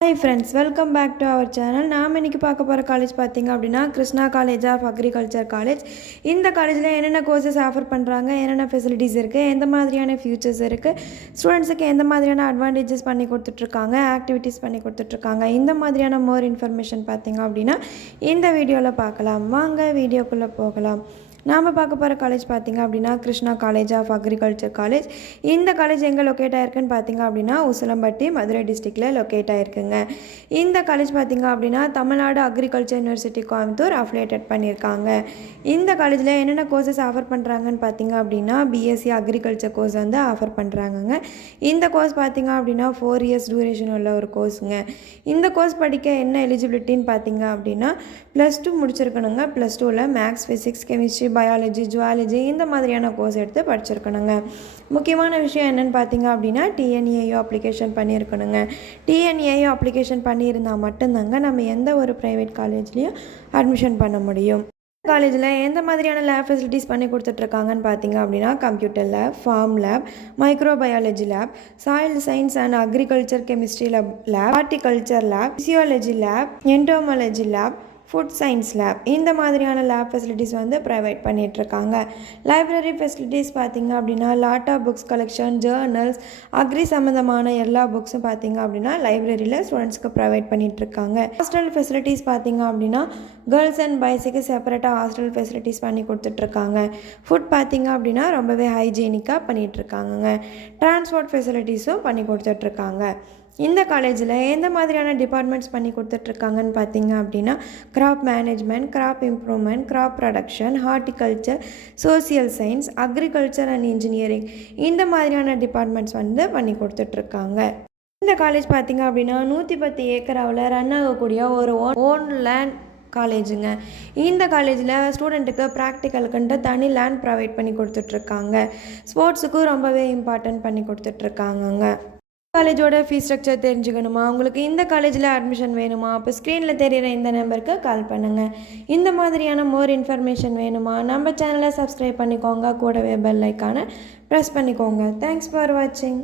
Hi friends, welcome back to our channel. நாம் இன்னைக்கு பார்க்க போற காலேஜ் பாத்தீங்க அப்படினா Krishna college of agriculture college. இந்த காலேஜ்ல என்னென்ன கோர்சஸ் ஆஃபர் பண்றாங்க, என்னென்ன ஃபெசிலிட்டிஸ் இருக்கு, எந்த மாதிரியான ஃபியூச்சர்ஸ் இருக்கு, ஸ்டூடண்ட்ஸ்க்கு எந்த மாதிரியான அட்வான்டேஜஸ் பண்ணி கொடுத்துட்டு இருக்காங்க, ஆக்டிவிட்டீஸ் பண்ணி கொடுத்துட்டு இருக்காங்க, இந்த மாதிரியான மோர் இன்ஃபர்மேஷன் பாத்தீங்க அப்படினா இந்த வீடியோல பார்க்கலாம். வாங்க வீடியோக்குள்ள போகலாம். நாம் பார்க்க போகிற காலேஜ் பார்த்திங்க அப்படின்னா Krishna college of agriculture college. இந்த காலேஜ் எங்கே லொக்கேட் ஆகிருக்குன்னு பார்த்திங்க அப்படின்னா உசிலம்பட்டி மதுரை டிஸ்ட்ரிக்டில் லொக்கேட் ஆகிருக்குங்க. இந்த காலேஜ் பார்த்திங்க அப்படின்னா Tamil Nadu agriculture university Coimbatore affiliated பண்ணியிருக்காங்க. இந்த காலேஜில் என்னென்ன கோர்சஸ் ஆஃபர் பண்ணுறாங்கன்னு பார்த்திங்க அப்படின்னா பிஎஸ்சி அக்ரிகல்ச்சர் கோர்ஸ் வந்து ஆஃபர் பண்ணுறாங்கங்க. இந்த கோர்ஸ் பார்த்திங்க அப்படின்னா 4 இயர்ஸ் டியூரேஷன் உள்ள ஒரு கோர்ஸுங்க. இந்த கோர்ஸ் படிக்க என்ன எலிஜிபிலிட்டின்னு பார்த்திங்க அப்படின்னா +2 முடிச்சிருக்கணுங்க. +2ல் maths, physics, chemistry, biology, zoology இந்த மாதிரியான கோர்ஸ் எடுத்து படிச்சிருக்கணுங்க. முக்கியமான விஷயம் என்னென்னு பார்த்தீங்க அப்படின்னா டிஎன்ஏயோ அப்ளிகேஷன் பண்ணியிருக்கணுங்க. டிஎன்ஏயோ அப்ளிகேஷன் பண்ணியிருந்தால் மட்டும்தாங்க நம்ம எந்த ஒரு ப்ரைவேட் காலேஜ்லேயும் அட்மிஷன் பண்ண முடியும். காலேஜில் எந்த மாதிரியான லேப் ஃபெசிலிட்டிஸ் பண்ணி கொடுத்துட்ருக்காங்கன்னு பார்த்தீங்க அப்படின்னா computer lab, farm lab, microbiology lab, soil science and agriculture chemistry lab, horticulture lab, physiology lab, entomology lab, food science lab இந்த மாதிரியான லேப் ஃபெசிலிட்டிஸ் வந்து ப்ரொவைட் பண்ணிகிட்ருக்காங்க. லைப்ரரி ஃபெசிலிட்டிஸ் பார்த்திங்க அப்படின்னா lot of books collection, journals, agri சம்மந்தமான எல்லா புக்ஸும் பார்த்திங்க அப்படின்னா லைப்ரரியில் ஸ்டூடெண்ட்ஸ்க்கு ப்ரொவைட் பண்ணிகிட்ருக்காங்க. ஹாஸ்டல் ஃபெசிலிட்டிஸ் பார்த்திங்க அப்படின்னா கேர்ள்ஸ் அண்ட் பாய்ஸுக்கு செப்பரேட்டாக ஹாஸ்டல் ஃபெசிலிட்டிஸ் பண்ணி கொடுத்துட்ருக்காங்க. ஃபுட் பார்த்திங்க அப்படின்னா ரொம்பவே ஹைஜீனிக்காக பண்ணிகிட்ருக்காங்கங்க. டிரான்ஸ்போர்ட் ஃபெசிலிட்டிஸும் பண்ணி கொடுத்துட்ருக்காங்க. இந்த காலேஜில் எந்த மாதிரியான டிபார்ட்மெண்ட்ஸ் பண்ணி கொடுத்துட்ருக்காங்கன்னு பார்த்தீங்க அப்படின்னா crop management, crop improvement, crop production, horticulture, social science, agriculture and engineering இந்த மாதிரியான டிபார்ட்மெண்ட்ஸ் வந்து பண்ணி கொடுத்துட்ருக்காங்க. இந்த காலேஜ் பார்த்திங்க அப்படின்னா 110 ஏக்கராவில் ரன் ஆகக்கூடிய ஒரு ஓன் லேண்ட் காலேஜுங்க. இந்த காலேஜில் ஸ்டூடெண்ட்டுக்கு ப்ராக்டிக்கலுக்குன்ட்டு தனி லேண்ட் ப்ரொவைட் பண்ணி கொடுத்துட்ருக்காங்க. ஸ்போர்ட்ஸுக்கும் ரொம்பவே இம்பார்ட்டன்ட் பண்ணி கொடுத்துட்ருக்காங்கங்க. காலேஜோட ஃபீஸ் ஸ்ட்ரக்சர் தெரிஞ்சுக்கணுமா, உங்களுக்கு இந்த காலேஜில் அட்மிஷன் வேணுமா, அப்போ ஸ்க்ரீனில் தெரிகிற இந்த நம்பருக்கு கால் பண்ணுங்கள். இந்த மாதிரியான மோர் இன்ஃபர்மேஷன் வேணுமா நம்ம சேனலை சப்ஸ்கிரைப் பண்ணிக்கோங்க, கூடவே பெல் ஐக்கானை ப்ரெஸ் பண்ணிக்கோங்க. தேங்க்ஸ் ஃபார் வாட்சிங்.